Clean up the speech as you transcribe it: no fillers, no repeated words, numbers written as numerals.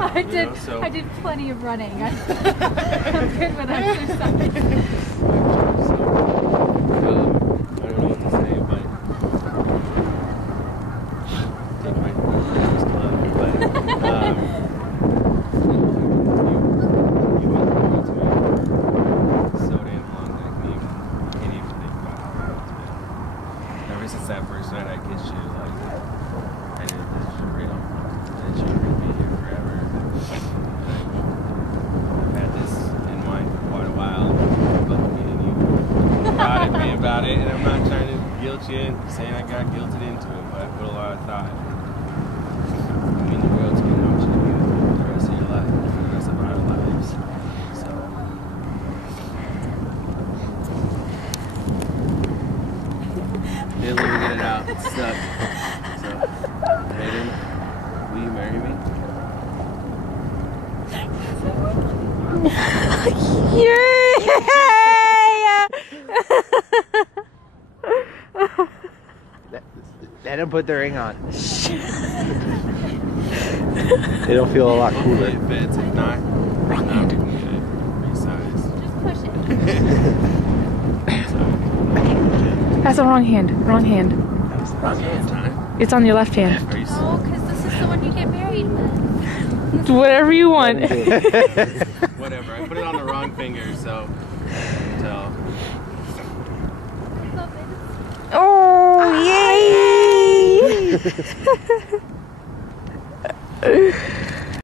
I did plenty of running. I'm good with exercise. I don't know what to say, but take my first club. But you meant the world to me for so damn long that I can't even think about how long it's been. Ever since that first night I kissed you, like, I knew this is real. And you're gonna be here forever. I've had this in mind for quite a while, but meeting you prodded me about it, and I'm not trying to guilt you into saying I got guilted into it, but I put a lot of thought. I mean, the world's gonna want you to be with me for the rest of your life, for the rest of our lives. So, didn't let me get it out. It sucked. So, Hayden, will you marry me? Let them put the ring on. It'll feel a lot cooler. If it's not, we can get it resized. Just push it. That's the wrong hand. Wrong hand. Wrong hand. It's on your left hand. Are you Oh, because this is the one you get married with. Whatever you want. Whatever. I put it on the wrong finger, so tell. Oh, yay!